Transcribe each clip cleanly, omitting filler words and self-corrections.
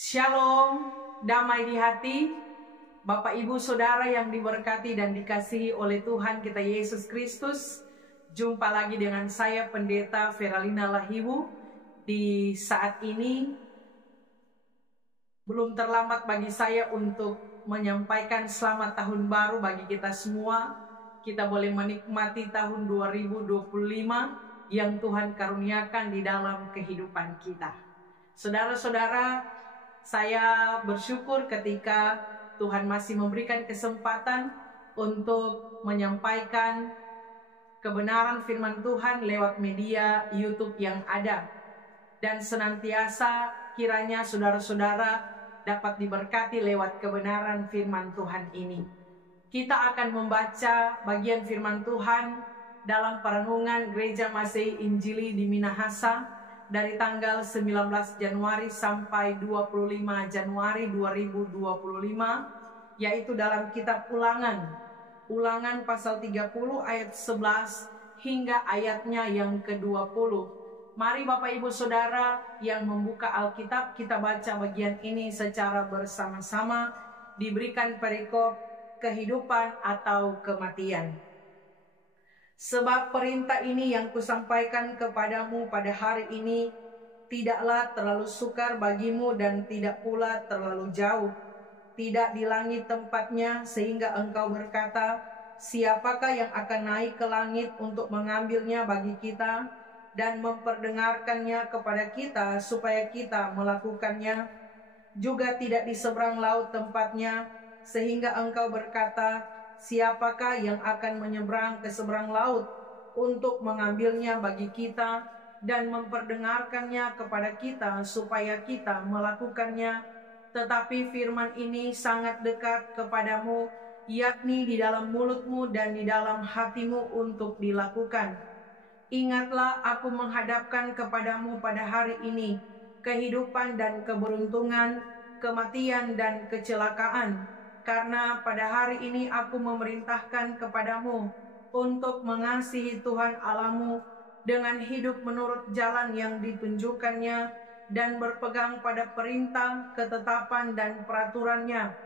Shalom, damai di hati, Bapak Ibu Saudara yang diberkati dan dikasihi oleh Tuhan kita Yesus Kristus. Jumpa lagi dengan saya Pendeta Veralina Lahiwu. Di saat ini belum terlambat bagi saya untuk menyampaikan selamat tahun baru bagi kita semua. Kita boleh menikmati tahun 2025 yang Tuhan karuniakan di dalam kehidupan kita. Saudara-saudara, saya bersyukur ketika Tuhan masih memberikan kesempatan untuk menyampaikan kebenaran firman Tuhan lewat media YouTube yang ada. Dan senantiasa kiranya saudara-saudara dapat diberkati lewat kebenaran firman Tuhan ini. Kita akan membaca bagian firman Tuhan dalam perenungan Gereja Masehi Injili di Minahasa dari tanggal 19 Januari sampai 25 Januari 2025, yaitu dalam kitab Ulangan pasal 30 ayat 11 hingga ayatnya yang ke-20. Mari Bapak Ibu Saudara yang membuka Alkitab, kita baca bagian ini secara bersama-sama, diberikan perikop kehidupan atau kematian. Sebab perintah ini yang kusampaikan kepadamu pada hari ini tidaklah terlalu sukar bagimu dan tidak pula terlalu jauh. Tidak di langit tempatnya sehingga engkau berkata, siapakah yang akan naik ke langit untuk mengambilnya bagi kita dan memperdengarkannya kepada kita supaya kita melakukannya. Juga tidak di seberang laut tempatnya sehingga engkau berkata, siapakah yang akan menyeberang ke seberang laut untuk mengambilnya bagi kita dan memperdengarkannya kepada kita supaya kita melakukannya. Tetapi firman ini sangat dekat kepadamu, yakni di dalam mulutmu dan di dalam hatimu untuk dilakukan. Ingatlah, aku menghadapkan kepadamu pada hari ini kehidupan dan keberuntungan, kematian dan kecelakaan. Karena pada hari ini aku memerintahkan kepadamu untuk mengasihi Tuhan Allahmu dengan hidup menurut jalan yang ditunjukkannya dan berpegang pada perintah, ketetapan dan peraturannya,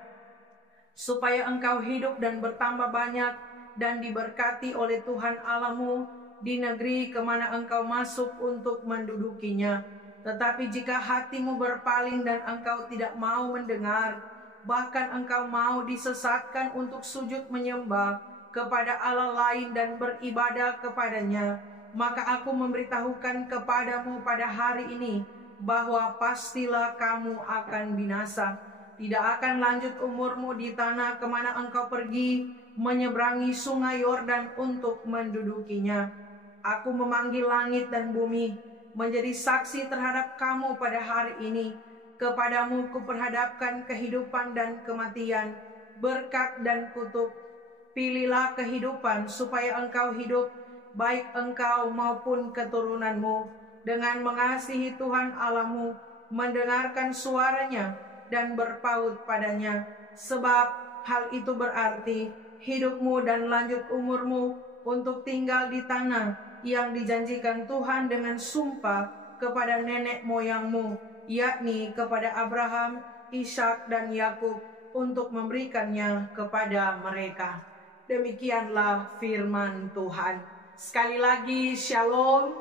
supaya engkau hidup dan bertambah banyak dan diberkati oleh Tuhan Allahmu di negeri kemana engkau masuk untuk mendudukinya. Tetapi jika hatimu berpaling dan engkau tidak mau mendengar, bahkan engkau mau disesatkan untuk sujud menyembah kepada Allah lain dan beribadah kepadanya, maka aku memberitahukan kepadamu pada hari ini bahwa pastilah kamu akan binasa. Tidak akan lanjut umurmu di tanah kemana engkau pergi menyeberangi sungai Yordan untuk mendudukinya. Aku memanggil langit dan bumi menjadi saksi terhadap kamu pada hari ini. Kepadamu kuperhadapkan kehidupan dan kematian, berkat dan kutuk. Pilihlah kehidupan supaya engkau hidup, baik engkau maupun keturunanmu, dengan mengasihi Tuhan Allahmu, mendengarkan suaranya dan berpaut padanya. Sebab hal itu berarti hidupmu dan lanjut umurmu untuk tinggal di tanah yang dijanjikan Tuhan dengan sumpah kepada nenek moyangmu, yakni kepada Abraham, Ishak dan Yakub, untuk memberikannya kepada mereka. Demikianlah firman Tuhan. Sekali lagi shalom,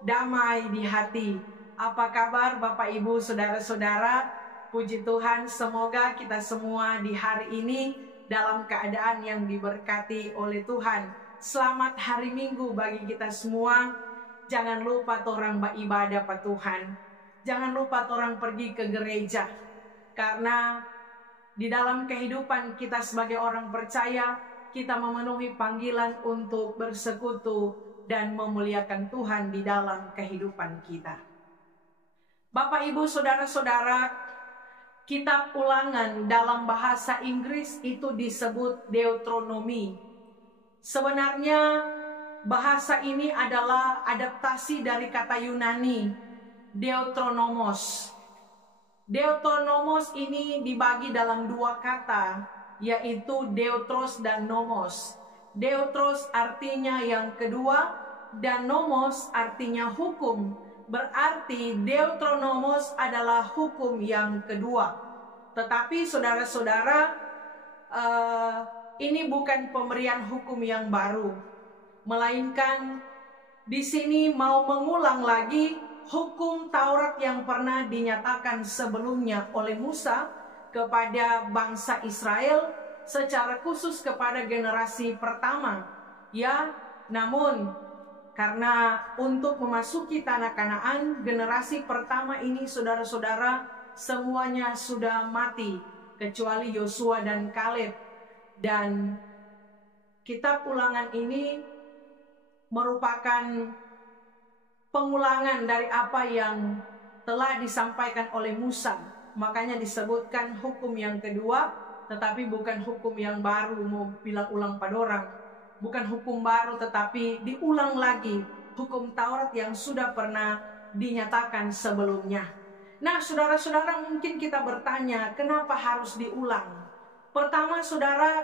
damai di hati. Apa kabar Bapak Ibu Saudara-saudara? Puji Tuhan, semoga kita semua di hari ini dalam keadaan yang diberkati oleh Tuhan. Selamat hari Minggu bagi kita semua. Jangan lupa orang beribadah Pak Tuhan. Jangan lupa orang pergi ke gereja, karena di dalam kehidupan kita sebagai orang percaya, kita memenuhi panggilan untuk bersekutu dan memuliakan Tuhan di dalam kehidupan kita. Bapak, Ibu, Saudara-saudara, kitab Ulangan dalam bahasa Inggris itu disebut Deuteronomi. Sebenarnya bahasa ini adalah adaptasi dari kata Yunani Deuteronomos. Deuteronomos ini dibagi dalam dua kata, yaitu Deutros dan Nomos. Deutros artinya yang kedua dan Nomos artinya hukum. berarti Deuteronomos adalah hukum yang kedua. Tetapi saudara-saudara, ini bukan pemberian hukum yang baru, melainkan di sini mau mengulang lagi hukum Taurat yang pernah dinyatakan sebelumnya oleh Musa kepada bangsa Israel, secara khusus kepada generasi pertama. Ya, namun karena untuk memasuki tanah Kanaan, generasi pertama ini saudara-saudara semuanya sudah mati kecuali Yosua dan Kaleb. Dan kitab Ulangan ini merupakan pengulangan dari apa yang telah disampaikan oleh Musa. Makanya disebutkan hukum yang kedua, tetapi bukan hukum yang baru mau bilang ulang pada orang. Bukan hukum baru, tetapi diulang lagi hukum Taurat yang sudah pernah dinyatakan sebelumnya. Nah, saudara-saudara, mungkin kita bertanya, kenapa harus diulang? Pertama, saudara,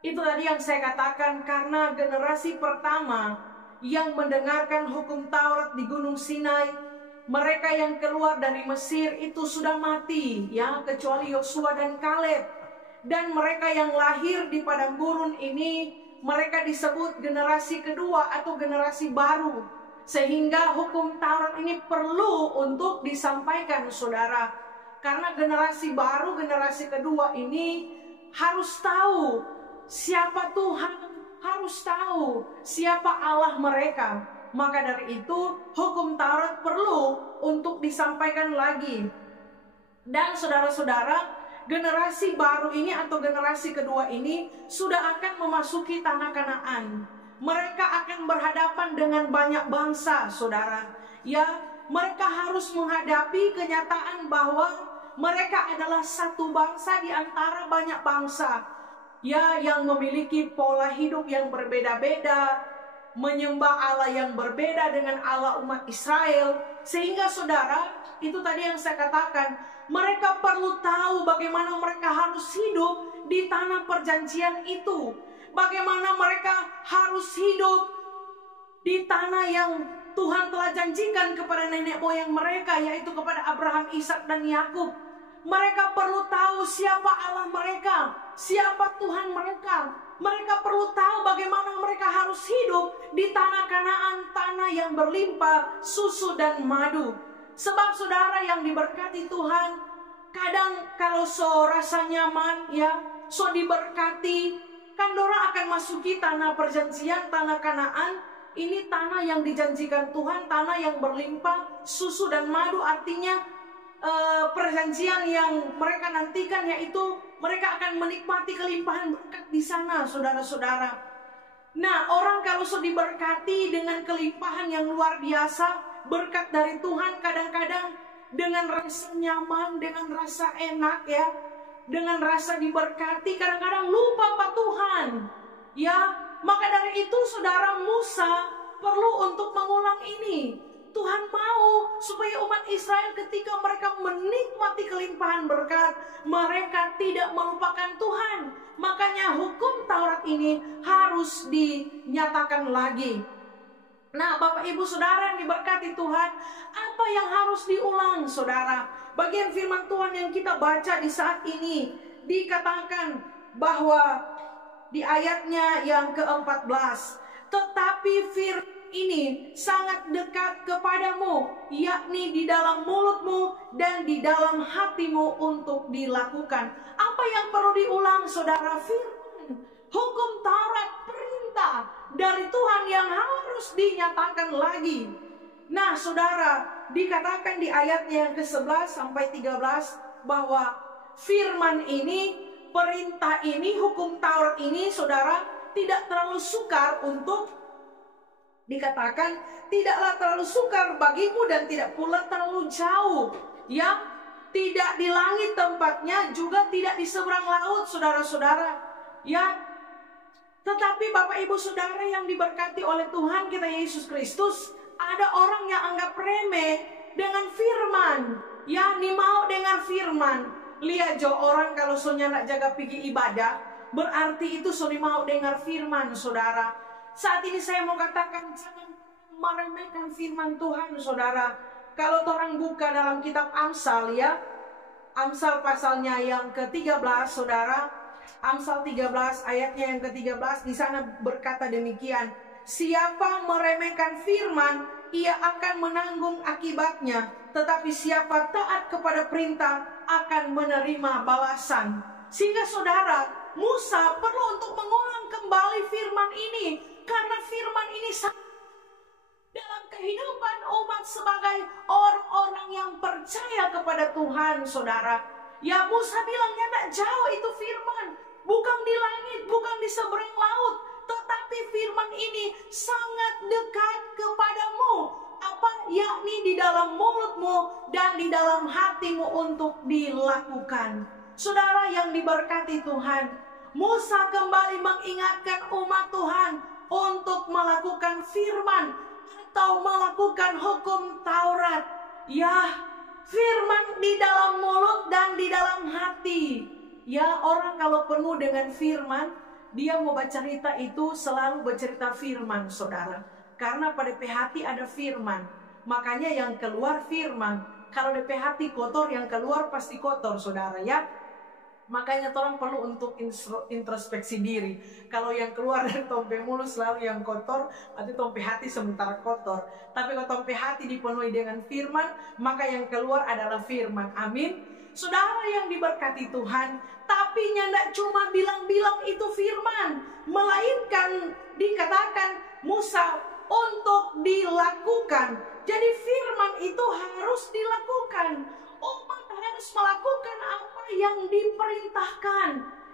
itu tadi yang saya katakan, karena generasi pertama yang mendengarkan hukum Taurat di Gunung Sinai, mereka yang keluar dari Mesir itu sudah mati, ya, kecuali Yosua dan Kaleb. Dan mereka yang lahir di padang gurun ini, mereka disebut generasi kedua atau generasi baru. Sehingga hukum Taurat ini perlu untuk disampaikan, saudara. Karena generasi baru, generasi kedua ini harus tahu siapa Tuhan, harus tahu siapa Allah mereka. Maka dari itu hukum Taurat perlu untuk disampaikan lagi. Dan saudara-saudara, generasi baru ini atau generasi kedua ini sudah akan memasuki tanah Kanaan. Mereka akan berhadapan dengan banyak bangsa, saudara. Ya, mereka harus menghadapi kenyataan bahwa mereka adalah satu bangsa di antara banyak bangsa. Ya, yang memiliki pola hidup yang berbeda-beda, menyembah Allah yang berbeda dengan Allah umat Israel. Sehingga saudara, itu tadi yang saya katakan, mereka perlu tahu bagaimana mereka harus hidup di tanah perjanjian itu. Bagaimana mereka harus hidup di tanah yang Tuhan telah janjikan kepada nenek moyang mereka, yaitu kepada Abraham, Ishak, dan Yakub. Mereka perlu tahu siapa Allah mereka, siapa Tuhan mereka. Mereka perlu tahu bagaimana mereka harus hidup di tanah Kanaan, tanah yang berlimpah susu dan madu. Sebab saudara yang diberkati Tuhan, kadang kalau so rasa nyaman, ya, so diberkati, kan dorang akan masuki tanah perjanjian, tanah Kanaan. Ini tanah yang dijanjikan Tuhan, tanah yang berlimpah susu dan madu, artinya perjanjian yang mereka nantikan, yaitu mereka akan menikmati kelimpahan berkat di sana, saudara-saudara. Nah, orang kalau sudah diberkati dengan kelimpahan yang luar biasa, berkat dari Tuhan, kadang-kadang dengan rasa nyaman, dengan rasa enak, ya, dengan rasa diberkati, kadang-kadang lupa Pak Tuhan. Ya, maka dari itu saudara, Musa perlu untuk mengulang ini. Tuhan mau supaya umat Israel ketika mereka menikmati kelimpahan berkat, mereka tidak melupakan Tuhan. Makanya hukum Taurat ini harus dinyatakan lagi. Nah, Bapak Ibu Saudara yang diberkati Tuhan, apa yang harus diulang, saudara? Bagian firman Tuhan yang kita baca di saat ini dikatakan bahwa di ayatnya yang ke-14, tetapi firman ini sangat dekat kepadamu, yakni di dalam mulutmu dan di dalam hatimu untuk dilakukan. Apa yang perlu diulang, saudara? Firman, hukum Taurat, perintah dari Tuhan yang harus dinyatakan lagi. Nah, saudara, dikatakan di ayatnya yang ke-11 sampai 13 bahwa firman ini, perintah ini, hukum Taurat ini, saudara, tidak terlalu sukar untuk dikatakan, tidaklah terlalu sukar bagimu dan tidak pula terlalu jauh. Ya, tidak di langit tempatnya, juga tidak di seberang laut, saudara-saudara. Ya, tetapi Bapak Ibu Saudara yang diberkati oleh Tuhan kita Yesus Kristus, ada orang yang anggap remeh dengan firman. Ya, ni mau dengar firman. Lihat jo, orang kalau sonya nak jaga pergi ibadah, berarti itu so ni mau dengar firman, saudara. Saat ini saya mau katakan, jangan meremehkan firman Tuhan, saudara. Kalau orang buka dalam kitab Amsal ya, Amsal pasalnya yang ke-13, saudara. Amsal 13 ayatnya yang ke-13, di sana berkata demikian. Siapa meremehkan firman, ia akan menanggung akibatnya. Tetapi siapa taat kepada perintah akan menerima balasan. Sehingga saudara, Musa perlu untuk mengulang kembali firman ini. Karena firman ini dalam kehidupan umat sebagai orang-orang yang percaya kepada Tuhan, saudara. Ya, Musa bilang, ya tidak jauh itu firman. Bukan di langit, bukan di seberang laut. Tetapi firman ini sangat dekat kepadamu. Yakni di dalam mulutmu dan di dalam hatimu untuk dilakukan. Saudara yang diberkati Tuhan, Musa kembali mengingatkan umat Tuhan untuk melakukan firman atau melakukan hukum Taurat. Ya, firman di dalam mulut dan di dalam hati. Ya, orang kalau penuh dengan firman, dia mau bercerita itu selalu bercerita firman, saudara. Karena pada hati ada firman. Makanya yang keluar firman. Kalau di hati kotor, yang keluar pasti kotor, saudara ya. Makanya orang perlu untuk introspeksi diri. Kalau yang keluar dari tompe mulut selalu yang kotor, berarti tompe hati sementara kotor. Tapi kalau tompe hati dipenuhi dengan firman, maka yang keluar adalah firman. Amin. Saudara yang diberkati Tuhan, tapi tidak cuma bilang-bilang itu firman, melainkan dikatakan Musa untuk dilakukan. Jadi firman itu harus dilakukan. Umat harus melakukan apa yang diperintahkan.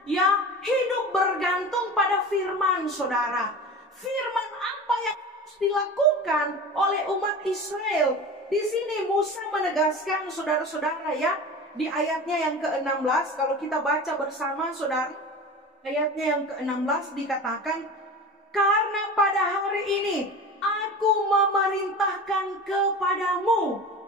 Ya, hidup bergantung pada firman, saudara. Firman apa yang harus dilakukan oleh umat Israel? Di sini Musa menegaskan, saudara-saudara ya, di ayatnya yang ke-16, kalau kita baca bersama, saudara, ayatnya yang ke-16 dikatakan, karena pada hari ini aku memerintahkan kepadamu.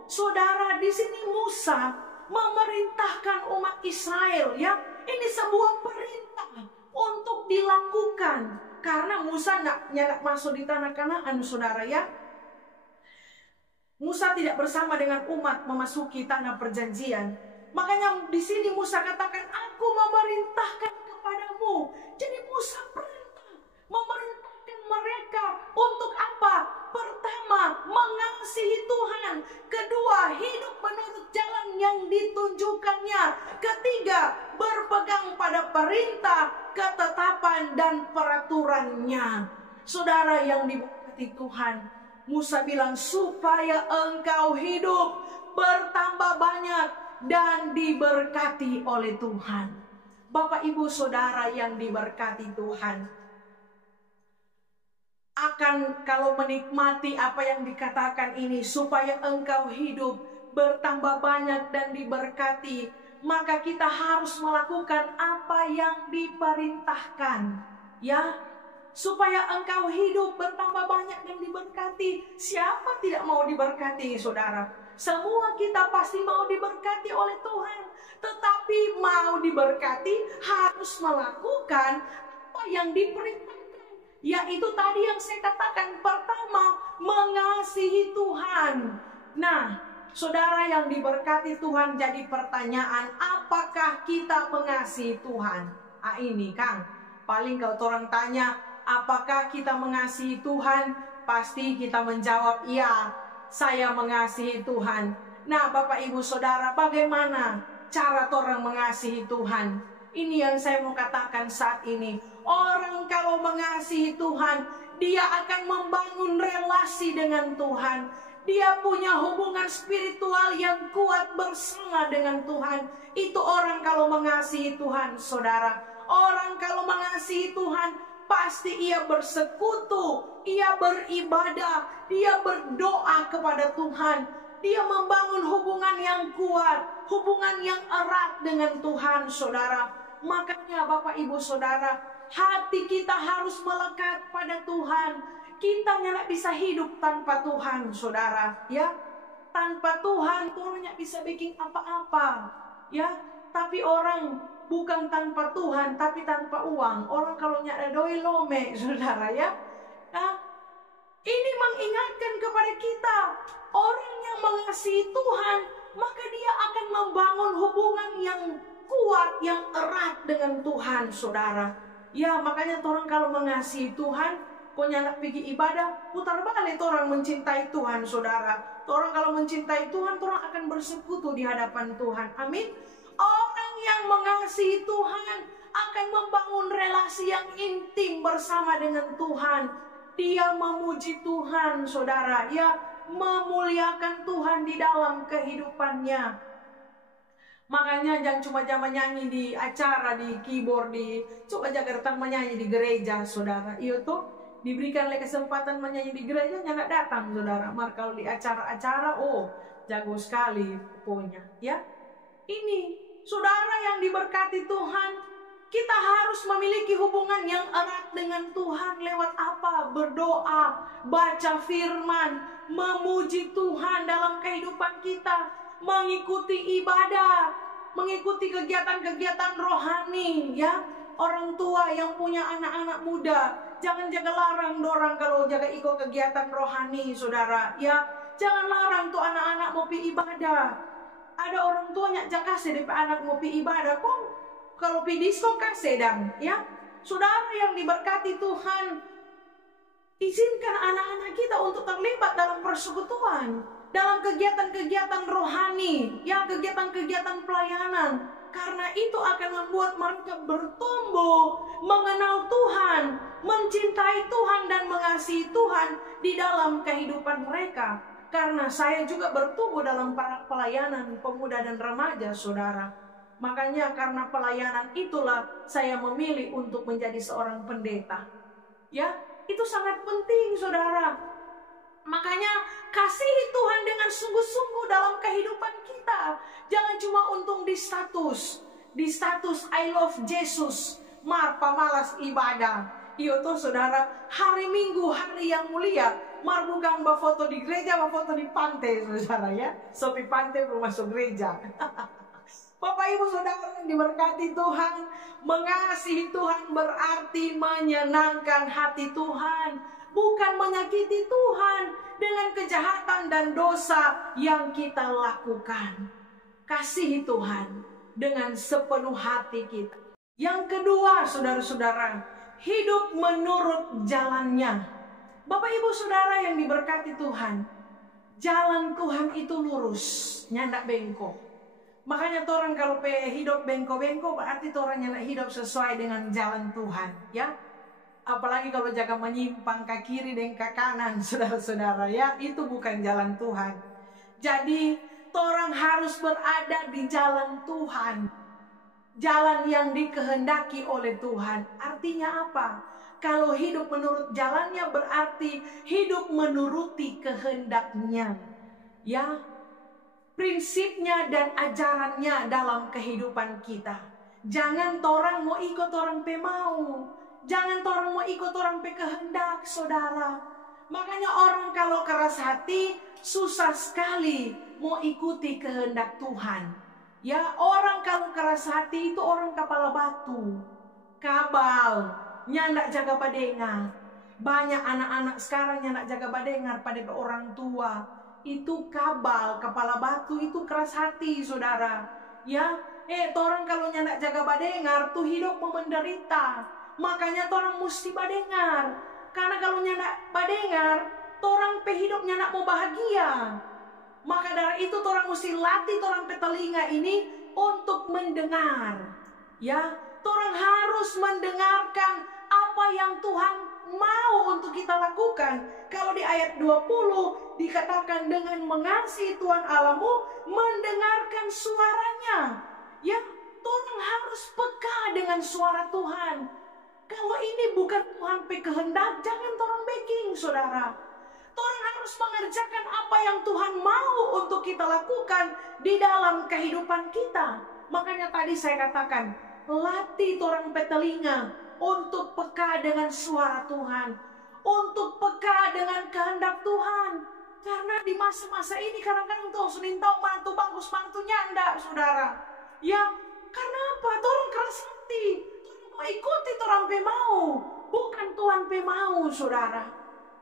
Saudara, di sini Musa memerintahkan umat Israel ya. Ini sebuah perintah untuk dilakukan. Karena Musa tidak masuk di tanah Kanaan, saudara ya. Musa tidak bersama dengan umat memasuki tanah perjanjian. Makanya di sini Musa katakan, aku memerintahkan kepadamu. Jadi Musa memerintahkan mereka untuk apa? Pertama, mengasihi Tuhan. Kedua, hidup menurut jalan yang ditunjukkannya. Ketiga, berpegang pada perintah, ketetapan, dan peraturannya. Saudara yang diberkati Tuhan, Musa bilang, supaya engkau hidup bertambah banyak dan diberkati oleh Tuhan. Bapak, Ibu, Saudara yang diberkati Tuhan, akan kalau menikmati apa yang dikatakan ini, supaya engkau hidup bertambah banyak dan diberkati, maka kita harus melakukan apa yang diperintahkan. Ya, supaya engkau hidup bertambah banyak dan diberkati. Siapa tidak mau diberkati, saudara? Semua kita pasti mau diberkati oleh Tuhan. Tetapi mau diberkati harus melakukan apa yang diperintahkan. Yaitu tadi yang saya katakan, pertama, mengasihi Tuhan. Nah, saudara yang diberkati Tuhan, jadi pertanyaan, apakah kita mengasihi Tuhan? Ini Kang, paling kalau orang tanya, apakah kita mengasihi Tuhan? Pasti kita menjawab, iya, saya mengasihi Tuhan. Nah, Bapak, Ibu, Saudara, bagaimana cara orang mengasihi Tuhan? Ini yang saya mau katakan saat ini. Orang kalau mengasihi Tuhan, dia akan membangun relasi dengan Tuhan. Dia punya hubungan spiritual yang kuat bersama dengan Tuhan. Itu orang kalau mengasihi Tuhan, saudara. Orang kalau mengasihi Tuhan, pasti ia bersekutu, ia beribadah, dia berdoa kepada Tuhan. Dia membangun hubungan yang kuat, hubungan yang erat dengan Tuhan, saudara. Makanya Bapak, Ibu, Saudara, hati kita harus melekat pada Tuhan. Kita tidak bisa hidup tanpa Tuhan, saudara. Ya, tanpa Tuhan, orang tidak bisa bikin apa-apa. Ya, tapi orang bukan tanpa Tuhan, tapi tanpa uang. Orang kalau tidak ada doi lome, saudara ya. Nah, ini mengingatkan kepada kita, orang yang mengasihi Tuhan, maka dia akan membangun hubungan yang kuat, yang erat dengan Tuhan, saudara. Ya, makanya orang kalau mengasihi Tuhan, pokoknya nak pergi ibadah, putar balik orang mencintai Tuhan, saudara. Orang kalau mencintai Tuhan, orang akan bersekutu di hadapan Tuhan. Amin. Orang yang mengasihi Tuhan akan membangun relasi yang intim bersama dengan Tuhan. Dia memuji Tuhan, saudara. Ya, memuliakan Tuhan di dalam kehidupannya. Makanya jangan cuma menyanyi di acara, di keyboard, coba jaga datang menyanyi di gereja, saudara. Iya tuh, diberikan kesempatan menyanyi di gereja, nggak datang, saudara. Mar kalau di acara-acara, oh, jago sekali pokoknya. Ya, ini, saudara yang diberkati Tuhan, kita harus memiliki hubungan yang erat dengan Tuhan lewat apa? Berdoa, baca firman, memuji Tuhan dalam kehidupan kita, mengikuti ibadah, mengikuti kegiatan-kegiatan rohani, ya. Orang tua yang punya anak-anak muda, jangan jaga larang dorang kalau jaga ikut kegiatan rohani, saudara, ya. Jangan larang tuh anak-anak mau pi ibadah. Ada orang tuanya jaga kasih DP anak mau pi ibadah, kok kalau pi disko kasih dang, ya. Saudara yang diberkati Tuhan, izinkan anak-anak kita untuk terlibat dalam persekutuan, dalam kegiatan-kegiatan rohani, ya, kegiatan-kegiatan pelayanan. Karena itu akan membuat mereka bertumbuh, mengenal Tuhan, mencintai Tuhan dan mengasihi Tuhan di dalam kehidupan mereka. Karena saya juga bertumbuh dalam pelayanan pemuda dan remaja, saudara. Makanya karena pelayanan itulah saya memilih untuk menjadi seorang pendeta. Ya, itu sangat penting, saudara. Makanya kasihi Tuhan dengan sungguh-sungguh dalam kehidupan kita. Jangan cuma untung di status. Di status I love Jesus, mar pamalas ibadah. Iyo tuh, saudara, hari Minggu, hari yang mulia, mar bukan foto di gereja, foto di pantai, saudara, ya. Sopi pantai belum masuk gereja. Bapak Ibu Saudara yang diberkati Tuhan, mengasihi Tuhan berarti menyenangkan hati Tuhan, bukan menyakiti Tuhan dengan kejahatan dan dosa yang kita lakukan. Kasihi Tuhan dengan sepenuh hati kita. Yang kedua, saudara-saudara, hidup menurut jalannya. Bapak Ibu Saudara yang diberkati Tuhan, jalan Tuhan itu lurus, nyandak bengkok. Makanya orang kalau hidup bengko-bengko berarti orang yang hidup sesuai dengan jalan Tuhan, ya. Apalagi kalau jaga menyimpang ke kiri dan ke kanan, saudara-saudara, ya, itu bukan jalan Tuhan. Jadi orang harus berada di jalan Tuhan, jalan yang dikehendaki oleh Tuhan. Artinya apa? Kalau hidup menurut jalannya berarti hidup menuruti kehendaknya, ya. Prinsipnya dan ajarannya dalam kehidupan kita. Jangan orang mau ikut orang pe mau. Jangan orang mau ikut orang pe kehendak, saudara. Makanya orang kalau keras hati susah sekali mau ikuti kehendak Tuhan. Ya, orang kalau keras hati itu orang kepala batu, kabal, nyandak jaga badengar. Banyak anak-anak sekarang nyandak jaga badengar pada orang tua. Itu kabal, kepala batu, itu keras hati, saudara. Ya, orang kalau nyandak jaga badengar tuh hidup menderita. Makanya orang mesti badengar. Karena kalau nyandak badengar, orang pe hidup nyandak mau bahagia. Maka dari itu orang mesti latih orang pe telinga ini untuk mendengar. Ya, orang harus mendengarkan apa yang Tuhan mau untuk kita lakukan. Kalau di ayat 20 dikatakan dengan mengasihi Tuhan Allahmu, mendengarkan suaranya. Ya, orang harus peka dengan suara Tuhan. Kalau ini bukan Tuhan pe kehendak, jangan orang backing, saudara. Orang harus mengerjakan apa yang Tuhan mau untuk kita lakukan di dalam kehidupan kita. Makanya tadi saya katakan, latih orang pe telinga untuk peka dengan suara Tuhan, untuk peka dengan kehendak Tuhan. Karena di masa-masa ini kadang-kadang tuh senintau mantu bagus, mantu nyanda, saudara. Ya, karena apa? Orang keras hati, orang mau ikuti orang pe mau, bukan Tuhan pe mau, saudara.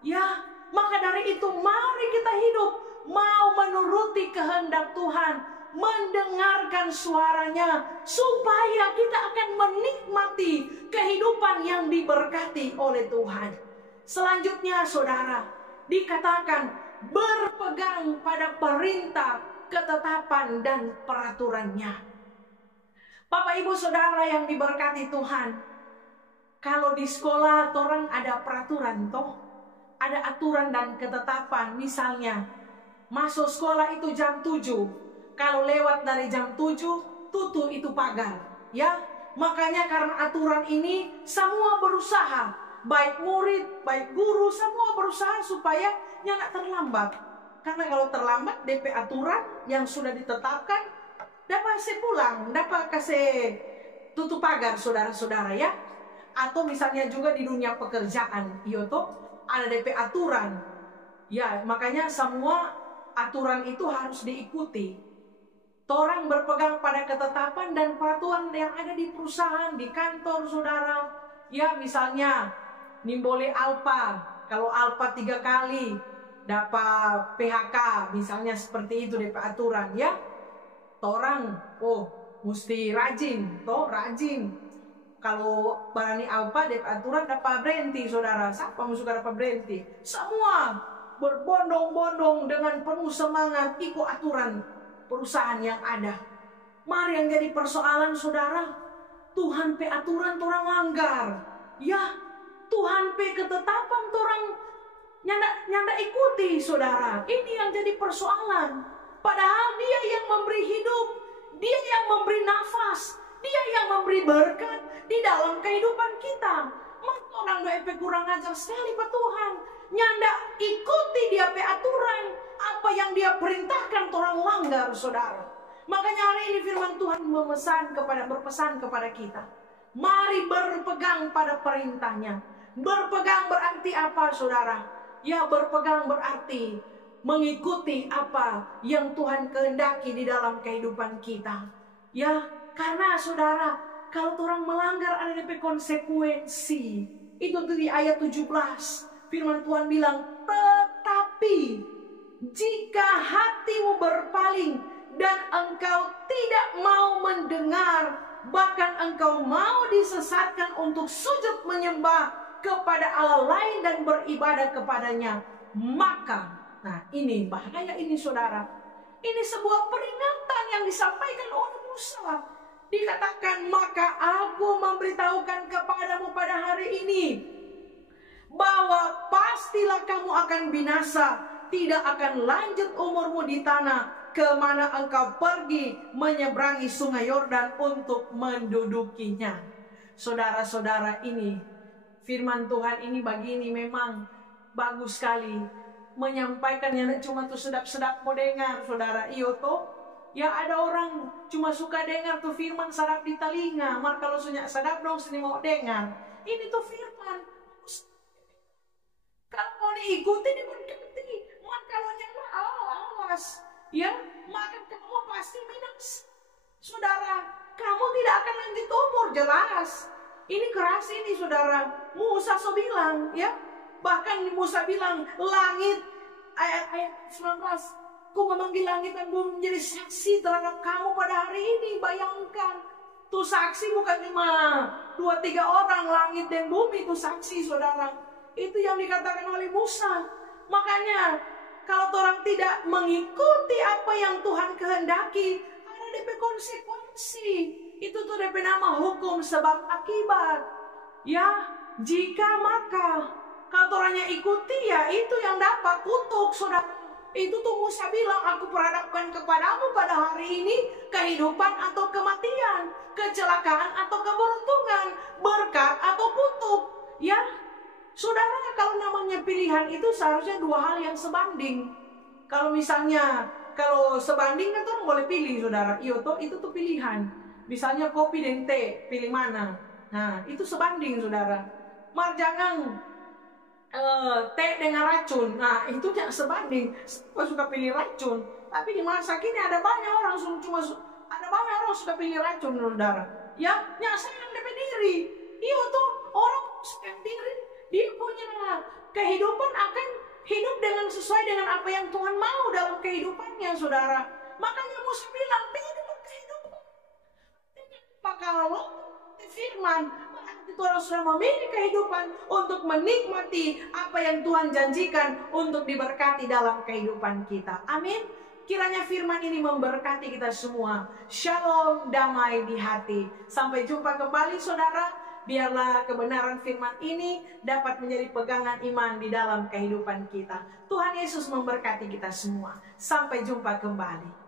Ya, Maka dari itu mari kita hidup mau menuruti kehendak Tuhan, mendengarkan suaranya, supaya kita akan menikmati kehidupan yang diberkati oleh Tuhan. Selanjutnya saudara, dikatakan berpegang pada perintah, ketetapan dan peraturannya. Bapak ibu saudara yang diberkati Tuhan, kalau di sekolah orang ada peraturan toh, ada aturan dan ketetapan. Misalnya masuk sekolah itu jam 7, kalau lewat dari jam 7 tutup itu pagar, ya. Makanya karena aturan ini semua berusaha, baik murid, baik guru, semua berusaha supaya nggak terlambat. Karena kalau terlambat DP aturan yang sudah ditetapkan dapat kasih pulang, dapat kasih tutup pagar saudara-saudara, ya. Atau misalnya juga di dunia pekerjaan, iya toh, ada DP aturan. Ya, makanya semua aturan itu harus diikuti. Orang berpegang pada ketetapan dan peraturan yang ada di perusahaan, di kantor saudara. Ya, misalnya boleh alpa. Kalau alpa 3 kali dapat PHK, misalnya seperti itu DP aturan, ya. Orang mesti rajin, toh rajin. Kalau barani alpa DP aturan dapat berhenti saudara. Siapa yang suka dapat berhenti? Semua berbondong-bondong dengan penuh semangat ikut aturan perusahaan yang ada. Mari yang jadi persoalan saudara, Tuhan pe aturan orang langgar, ya. Tuhan pe ketetapan orang nyanda ikuti saudara. Ini yang jadi persoalan. Padahal Dia yang memberi hidup, Dia yang memberi nafas, Dia yang memberi berkat di dalam kehidupan kita. Maka orang doa kurang ajar sekali Pak Tuhan, nyanda ikuti Dia pe aturan, apa yang Dia perintahkan orang langgar saudara. Makanya hari ini firman Tuhan berpesan kepada kita, mari berpegang pada perintahnya. Berpegang berarti apa saudara? Ya, berpegang berarti mengikuti apa yang Tuhan kehendaki di dalam kehidupan kita. Ya, karena saudara, kalau orang melanggar ada DP konsekuensi. Itu tuh di ayat 17. Firman Tuhan bilang, tetapi jika hatimu berpaling dan engkau tidak mau mendengar, bahkan engkau mau disesatkan untuk sujud menyembah kepada Allah lain dan beribadah kepadanya, maka, nah ini bahaya ini saudara. Ini sebuah peringatan yang disampaikan oleh Musa. Dikatakan, maka aku memberitahukan kepadamu pada hari ini bahwa pastilah kamu akan binasa, tidak akan lanjut umurmu di tanah kemana engkau pergi menyeberangi sungai Yordan untuk mendudukinya. Saudara-saudara, ini firman Tuhan ini begini memang bagus sekali. Menyampaikannya cuma tuh sedap-sedap mau dengar saudara. Iyo toh, ya ada orang cuma suka dengar tuh firman sadap di telinga. Mar kalau sunyak sadap dong sini mau dengar. Ini tuh firman. Kalau mau diikuti diberkati. Mar kalau nyala awas. Ya, maka kamu pasti minus. Saudara, kamu tidak akan lanjut umur, jelas. Ini keras ini saudara. Musa so bilang, ya. Bahkan Musa bilang, langit, ayat 19, ku memanggil langit dan bumi menjadi saksi terhadap kamu pada hari ini. Bayangkan, tuh saksi bukan cuma 2-3 orang, langit dan bumi itu saksi saudara. Itu yang dikatakan oleh Musa. Makanya, kalau orang tidak mengikuti apa yang Tuhan kehendaki, ada DP konsekuensi. Itu tuh DP nama hukum sebab akibat. Ya, jika maka kalau orangnya ikuti, ya itu yang dapat kutuk saudara. Itu tuh Musa bilang, aku perhadapkan kepadamu pada hari ini kehidupan atau kematian, kecelakaan atau keberuntungan, berkat atau kutuk. Ya, saudara, kalau namanya pilihan itu seharusnya 2 hal yang sebanding. Kalau misalnya kalau sebanding kan orang boleh pilih saudara. Itu tuh pilihan. Misalnya kopi dan teh, pilih mana? Nah, itu sebanding saudara. Mar jangan teh dengan racun. Nah, itu tidak sebanding. Siapa suka pilih racun? Tapi di masa kini ada banyak orang suka pilih racun saudara. Ya, sayang DP diri. Iya tuh orang sayang diri. Dia punya kehidupan akan hidup dengan sesuai dengan apa yang Tuhan mau dalam kehidupannya, saudara. Makanya Musa bilang, hidup kehidupan. Maka kalau firman, Tuhan sudah memilih kehidupan untuk menikmati apa yang Tuhan janjikan untuk diberkati dalam kehidupan kita. Amin. Kiranya firman ini memberkati kita semua. Shalom, damai di hati. Sampai jumpa kembali, saudara. Biarlah kebenaran firman ini dapat menjadi pegangan iman di dalam kehidupan kita. Tuhan Yesus memberkati kita semua. Sampai jumpa kembali.